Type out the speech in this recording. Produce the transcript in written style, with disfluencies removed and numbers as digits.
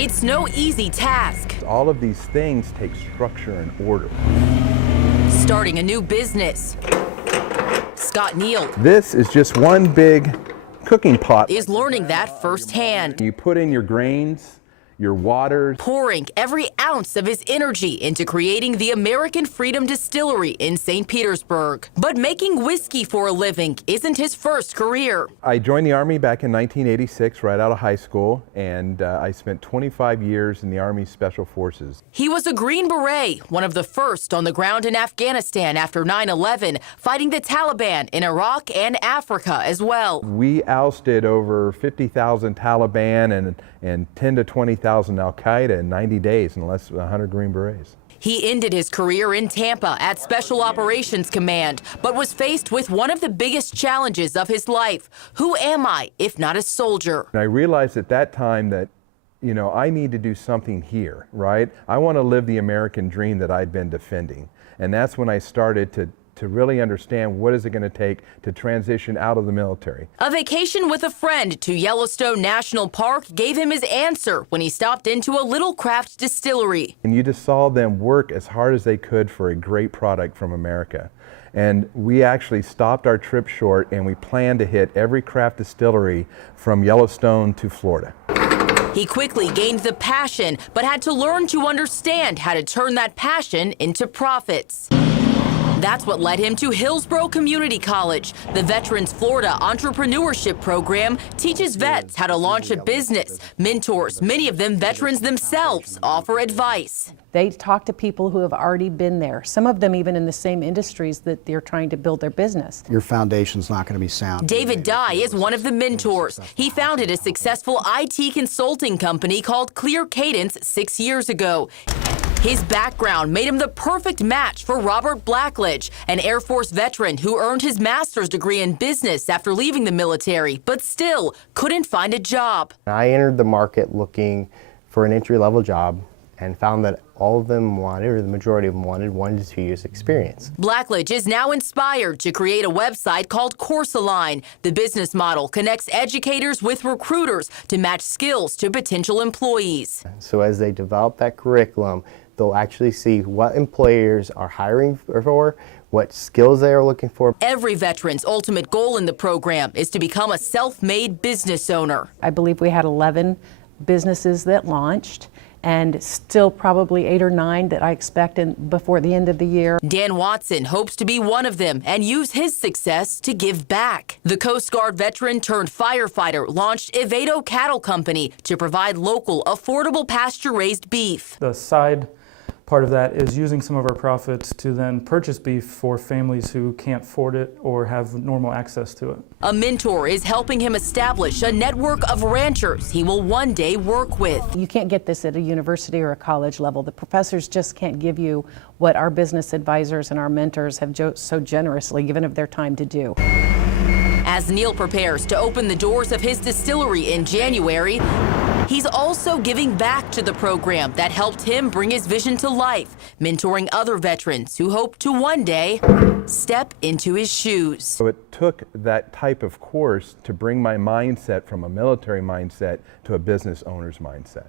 It's no easy task. All of these things take structure and order. Starting a new business. Scott Neal This is just one big cooking pot. is learning that firsthand. You put in your grains, your waters. Pouring every ounce of his energy into creating the American Freedom Distillery in St. Petersburg. But making whiskey for a living isn't his first career. I joined the Army back in 1986, right out of high school, and I spent 25 years in the Army Special Forces. He was a Green Beret, one of the first on the ground in Afghanistan after 9/11, fighting the Taliban in Iraq and Africa as well. We ousted over 50,000 Taliban and 10 to 20,000 Al-Qaeda in 90 days in less than 100 Green Berets. He ended his career in Tampa at Special Operations Command, but was faced with one of the biggest challenges of his life. Who am I if not a soldier? And I realized at that time that, I need to do something here, right? I want to live the American dream that I'd been defending. And that's when I started to really understand what is it going to take to transition out of the military. A vacation with a friend to Yellowstone National Park gave him his answer when he stopped into a little craft distillery. And you just saw them work as hard as they could for a great product from America. And we actually stopped our trip short and we planned to hit every craft distillery from Yellowstone to Florida. He quickly gained the passion, but had to learn to understand how to turn that passion into profits. That's what led him to Hillsborough Community College. The Veterans Florida Entrepreneurship Program teaches vets how to launch a business. Mentors, many of them veterans themselves, offer advice. They talk to people who have already been there, some of them even in the same industries that they're trying to build their business. Your foundation's not going to be sound. David Dye is one of the mentors. He founded a successful IT consulting company called Clear Cadence 6 years ago. His background made him the perfect match for Robert Blackledge, an Air Force veteran who earned his master's degree in business after leaving the military, but still couldn't find a job. I entered the market looking for an entry-level job and found that all of them wanted, or the majority of them wanted, 1 to 2 years experience. Blackledge is now inspired to create a website called CourseAlign. The business model connects educators with recruiters to match skills to potential employees. So as they develop that curriculum, they'll actually see what employers are hiring for, what skills they are looking for. Every veteran's ultimate goal in the program is to become a self-made business owner. I believe we had 11 businesses that launched, and still probably 8 or 9 that I expect before the end of the year. Dan Watson hopes to be one of them and use his success to give back. The Coast Guard veteran turned firefighter launched Evado Cattle Company to provide local, affordable pasture-raised beef. The side part of that is using some of our profits to then purchase beef for families who can't afford it or have normal access to it. A mentor is helping him establish a network of ranchers he will one day work with. You can't get this at a university or a college level. The professors just can't give you what our business advisors and our mentors have so generously given of their time to do. As Neal prepares to open the doors of his distillery in January, he's also giving back to the program that helped him bring his vision to life, mentoring other veterans who hope to one day step into his shoes. So it took that type of course to bring my mindset from a military mindset to a business owner's mindset.